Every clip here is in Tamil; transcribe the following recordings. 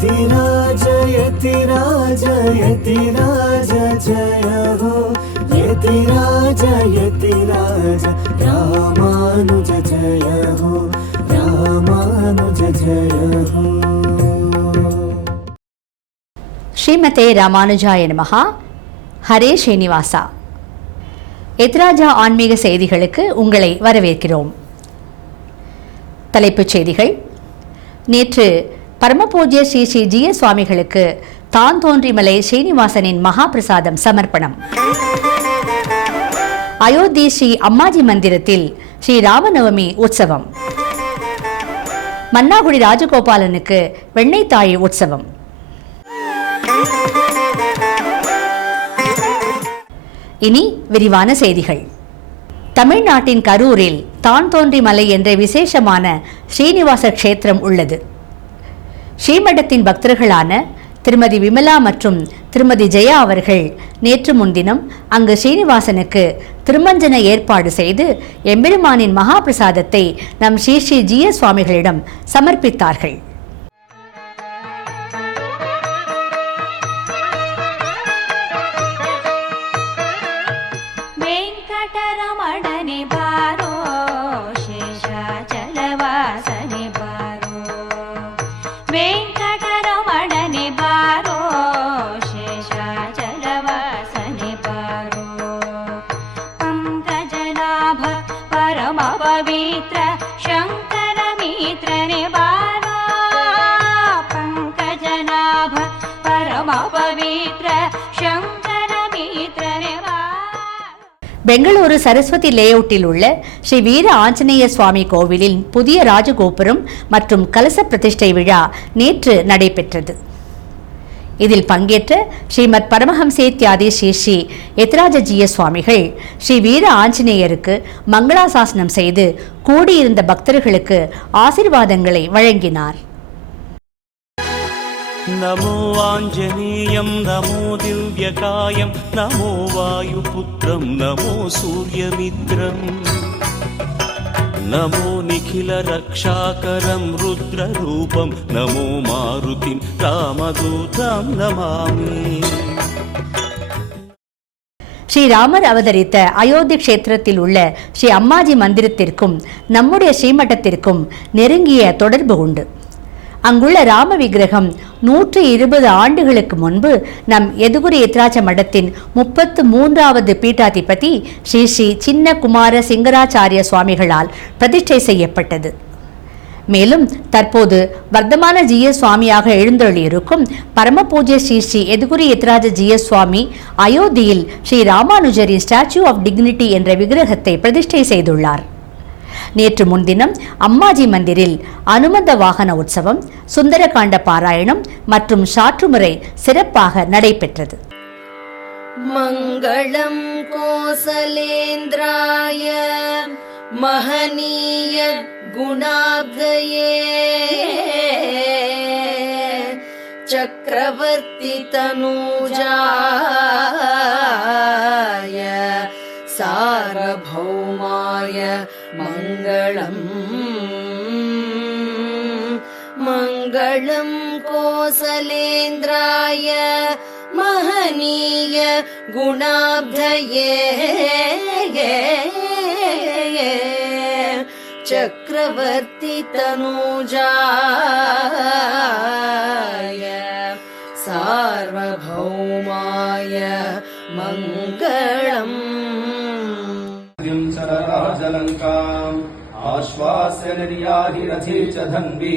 यतिराज यतिराज यतिराज जय हो यतिराज यतिराज रामानुज जय हो रामानुज जय हो. ஸ்ரீமதே ராமானுஜாய நமஹ. ஹரே ஸ்ரீனிவாசா. எத்ராஜா ஆன்மீக செய்திகளுக்கு உங்களை வரவேற்கிறோம். தலைப்புச் செய்திகள். நேற்று பரமபூஜ்ய ஸ்ரீ ஸ்ரீ ஜிய சுவாமிகளுக்கு தான் தோன்றிமலை ஸ்ரீனிவாசனின் மகா பிரசாதம் சமர்ப்பணம். அயோத்தி ஸ்ரீ அம்மாஜி மந்திரத்தில் ஸ்ரீ ராமநவமி உற்சவம். மன்னாகுடி ராஜகோபாலனுக்கு வெண்ணெய் தாழி உற்சவம். இனி விரிவான செய்திகள். தமிழ்நாட்டின் கரூரில் தான் தோன்றி மலை என்ற விசேஷமான ஸ்ரீனிவாச க்ஷேத்திரம் உள்ளது. ஸ்ரீமடத்தின் பக்தர்களான திருமதி விமலா மற்றும் திருமதி ஜெயா அவர்கள் நேற்று முன்தினம் அங்கு ஸ்ரீனிவாசனுக்கு திருமஞ்சன ஏற்பாடு செய்து எம்பெருமானின் மகா பிரசாதத்தை நம் ஸ்ரீ ஸ்ரீ ஜிய சுவாமிகளிடம் சமர்ப்பித்தார்கள். பெங்களூரு சரஸ்வதி லேஅவுட்டில் உள்ள ஸ்ரீ வீர ஆஞ்சநேய சுவாமி கோவிலின் புதிய ராஜகோபுரம் மற்றும் கலச பிரதிஷ்டை விழா நேற்று நடைபெற்றது. இதில் பங்கேற்ற ஸ்ரீமத் பரமஹம்சேத்யாதி ஸ்ரீ ஸ்ரீ யத்ராஜஜிய சுவாமிகள் ஸ்ரீ வீர ஆஞ்சநேயருக்கு மங்களாசாசனம் செய்து கூடியிருந்த பக்தர்களுக்கு ஆசீர்வாதங்களை வழங்கினார். நமோ ஆஞ்சநேயம் நமோ திவ்யகாயம் நமோ வாயுபுத்திரம் நமோ சூரியமித்ரம் நமோ நிகில ரக்ஷாகரம் ருத்ரரூபம் நமோ மாருதிம் ராமதூதம் நமாமி. ஸ்ரீராமர் அவதரித்த அயோத்தி க்ஷேத்திரத்தில் உள்ள ஸ்ரீ அம்மாஜி மந்திரத்திற்கும் நம்முடைய ஸ்ரீமட்டத்திற்கும் நெருங்கிய தொடர்பு உண்டு. அங்குள்ள ராம விக்கிரகம் 120 ஆண்டுகளுக்கு முன்பு நம் எதுகுரி எத்ராஜ மடத்தின் 33வது பீட்டாதிபதி ஸ்ரீ ஸ்ரீ சின்ன குமார சிங்கராச்சாரிய சுவாமிகளால் பிரதிஷ்டை செய்யப்பட்டது. மேலும் தற்போது வர்த்தமான ஜிய சுவாமியாக எழுந்தருளியிருக்கும் பரமபூஜ்ய ஸ்ரீ ஸ்ரீ எதுகுரி எத்ராஜ ஜிய சுவாமி அயோத்தியில் ஸ்ரீ ராமானுஜரின் ஸ்டாச்சு ஆஃப் டிக்னிட்டி என்ற விக்கிரகத்தை பிரதிஷ்டை செய்துள்ளார். நேற்று முன்தினம் அம்மாஜி மந்திரில் அனுமந்த வாகன உற்சவம், சுந்தரகாண்ட பாராயணம் மற்றும் சாற்றுமுறை சிறப்பாக நடைபெற்றது. மங்களம் கோசலேந்திராய மஹனீய குணாப்தயே சக்கரவர்த்தி தனூஜாய சாரபௌமாய மங்களம். மங்களம் கோசலேந்திராய மஹனீய குணாப்தயே சக்கரவர்த்தி தனூஜாய சார்வபௌமாய மங்களம். राजलङ्काम् आश्वास्य निर्याहिरथी च धन्वी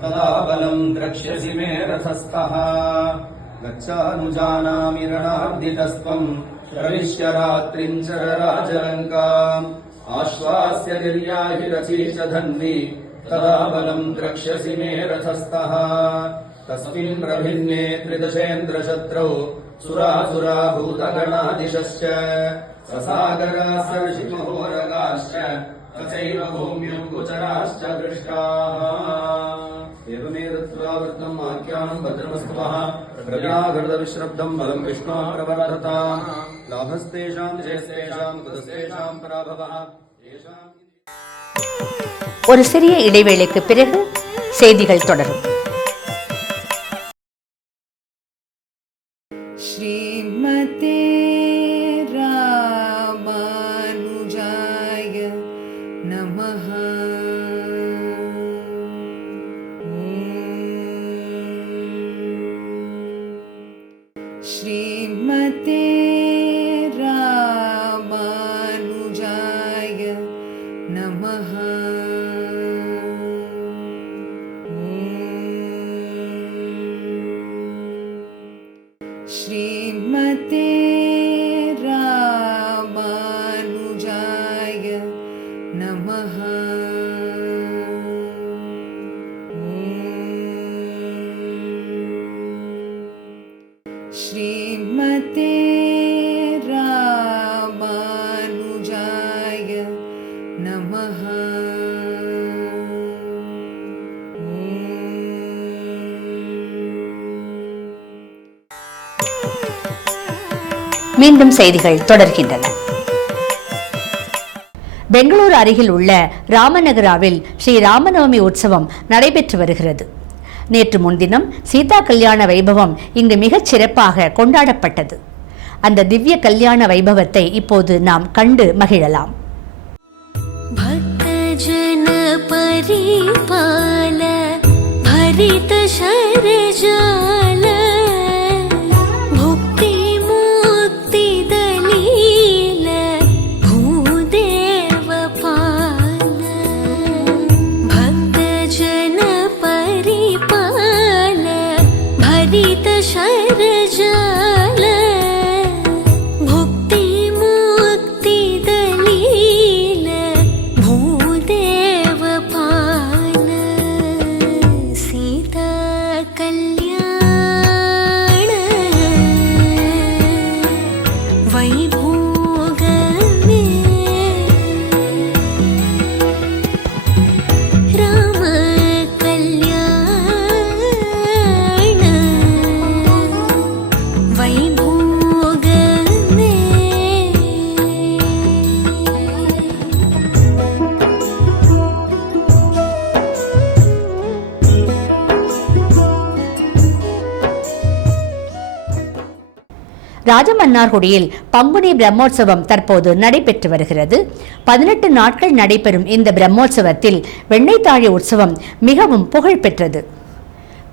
तदा बलम् द्रक्ष्यसि मे रथस्थः गच्छानुजानामि रणार्दितस्त्वम् प्रविश्य रात्रिम् च राजलङ्काम् आश्वास्य निर्याहिरथी च धन्वी तदा बलम् द्रक्ष्यसि मे रथस्थः तस्मिन् प्रभिन्ने त्रिदशेन्द्रशत्रौ सुरासुरा भूतगणादिशश्च ससागराश्च ऋषिमहोरगाश्च तथैव भूम्युम् कुचराश्च दृष्टाः एवमेतत्त्वा वृत्तम् आख्यानम् भद्रमस्तवः प्रव्याघृतविश्रब्दम् बलम् विष्णो प्रवर्धताम् लाभस्तेषाम् जयस्तेषाम् कुतस्तेषाम् पराभवः येषाम्. ஒரு சிறிய இடைவேளைக்கு பிறகு செய்திகள் தொடரும். மீண்டும் செய்திகள் தொடர்கின்றன. பெங்களூரு அருகில் உள்ள ராமநகராவில் ஸ்ரீ ராமநவமி உற்சவம் நடைபெற்று வருகிறது. நேற்று முன்தினம் சீதா கல்யாண வைபவம் இங்கு மிகச் சிறப்பாக கொண்டாடப்பட்டது. அந்த திவ்ய கல்யாண வைபவத்தை இப்போது நாம் கண்டு மகிழலாம். भक्तजन परिपाल भरित शरजाल भुक्ति मुक्ति दलील भूदेव पाल भक्तजन परिपाल भरित शरजाल भुक्ति मुक्ति दलील भूदेव पाल सीता कल्याण वैभोगमे राम कल्याण वैभोगमे ராஜமன்னார்குடியில் பங்குனி பிரம்மோற்சவம் தற்போது நடைபெற்று வருகிறது. 18 நாட்கள் நடைபெறும் இந்த பிரம்மோற்சவத்தில் வெண்ணெய்த்தாழி உற்சவம் மிகவும் புகழ் பெற்றது.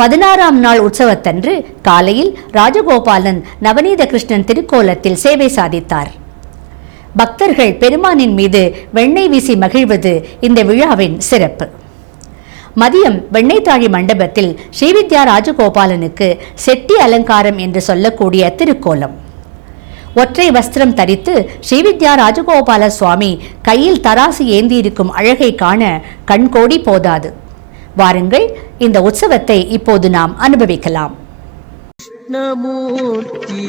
16ஆம் நாள் உற்சவத்தன்று காலையில் ராஜகோபாலன் நவநீத கிருஷ்ணன் திருக்கோலத்தில் சேவை சாதித்தார். பக்தர்கள் பெருமானின் மீது வெண்ணெய் வீசி மகிழ்வது இந்த விழாவின் சிறப்பு. மதியம் வெண்ணெய்த்தாழி மண்டபத்தில் ஸ்ரீவித்யா ராஜகோபாலனுக்கு செட்டி அலங்காரம் என்று சொல்லக்கூடிய திருக்கோலம். ஒற்றை வஸ்திரம் தரித்து ஸ்ரீவித்யா ராஜகோபால சுவாமி கையில் தராசு ஏந்தியிருக்கும் அழகை காண கண்கோடி போதாது. வாருங்கள், இந்த உற்சவத்தை இப்போது நாம் அனுபவிக்கலாம். ಕೃಷ್ಣಮೂರ್ತಿ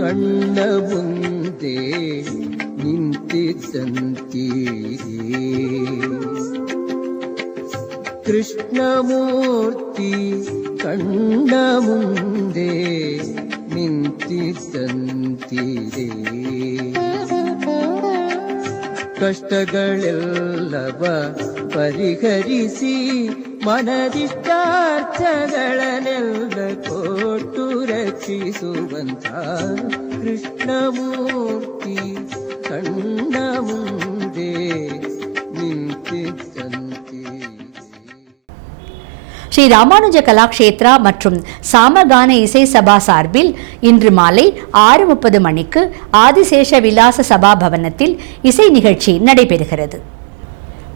ಕಣ್ಣ ಮುಂದೆ ನಿಂತಿದ್ದಂತೀರಿ ಕೃಷ್ಣಮೂರ್ತಿ ಕಣ್ಣ ಮುಂದೆ ನಿಂತಿದ್ದಂತೀರಿ ಕಷ್ಟಗಳೆಲ್ಲವ ಪರಿಹರಿಸಿ ಮನದಿಷ್ಟಾರ್ಥಗಳನ್ನೆಲ್ಲ ಕೊಟ್ಟು ರಕ್ಷಿಸುವಂತ ಕೃಷ್ಣಮೂರ್ತಿ ಕಣ್ಣ ಮುಂದೆ ನಿಂತಿದ್ದಂತೆ. ஸ்ரீ ராமானுஜ கலாக்ஷேத்ரா மற்றும் சாமகான இசை சபா சார்பில் இன்று மாலை 6:30 மணிக்கு ஆதிசேஷ விலாச சபா பவனத்தில் இசை நிகழ்ச்சி நடைபெறுகிறது.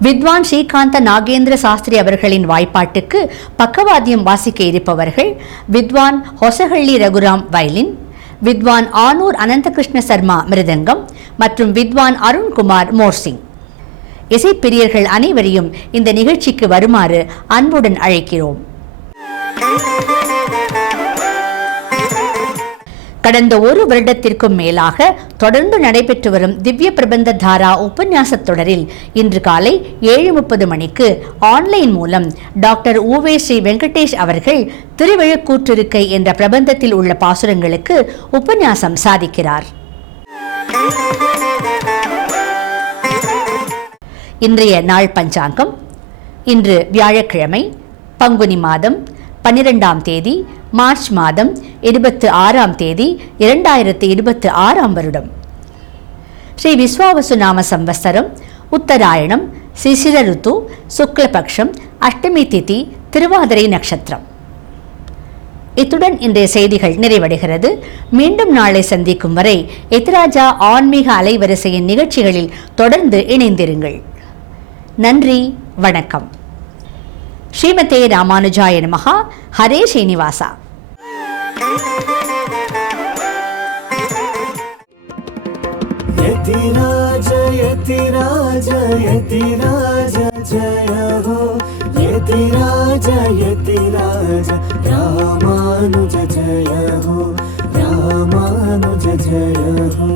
வித்வான் ஸ்ரீகாந்த நாகேந்திர சாஸ்திரி அவர்களின் வாய்ப்பாட்டுக்கு பக்கவாத்தியம் வாசிக்க இருப்பவர்கள் வித்வான் ஹொசஹள்ளி ரகுராம் வயலின், வித்வான் ஆனூர் அனந்தகிருஷ்ண சர்மா மிருதங்கம் மற்றும் வித்வான் அருண்குமார் மோர்சிங். இசைப்பிரியர்கள் அனைவரையும் இந்த நிகழ்ச்சிக்கு வருமாறு அன்புடன் அழைக்கிறோம். கடந்த ஒரு வருடத்திற்கும் மேலாக தொடர்ந்து நடைபெற்று வரும் திவ்ய பிரபந்த தாரா உபன்யாசத் தொடரில் இன்று காலை 7:30 மணிக்கு ஆன்லைன் மூலம் டாக்டர் ஊவே ஸ்ரீ வெங்கடேஷ் அவர்கள் திருவிழுக்கூற்றிருக்கை என்ற பிரபந்தத்தில் உள்ள பாசுரங்களுக்கு உபன்யாசம் சாதிக்கிறார். இன்றைய நாள் பஞ்சாங்கம். இன்று வியாழக்கிழமை, பங்குனி மாதம் 12ஆம் தேதி, மார்ச் மாதம் 26ஆம் தேதி 2026ஆம் வருடம். ஸ்ரீ விஸ்வாவசு நாம சம்வத்சரம், உத்தராயணம், சிசிர ருத்து, சுக்லபக்ஷம், அஷ்டமி திதி, திருவாதிரை நட்சத்திரம். இத்துடன் இன்றைய செய்திகள் நிறைவடைகிறது. மீண்டும் நாளை சந்திக்கும் வரை எத்திராஜா ஆன்மீக அலைவரிசையின் நிகழ்ச்சிகளில் தொடர்ந்து இணைந்திருங்கள். நன்றி, வணக்கம். ஸ்ரீமதே ராமானுஜாய நமஹ. ஹரே ஸ்ரீனிவாசா. यतिराज यतिराज यतिराज जय हो, यतिराज यतिराज रामानुज जय हो, रामानुज जय हो.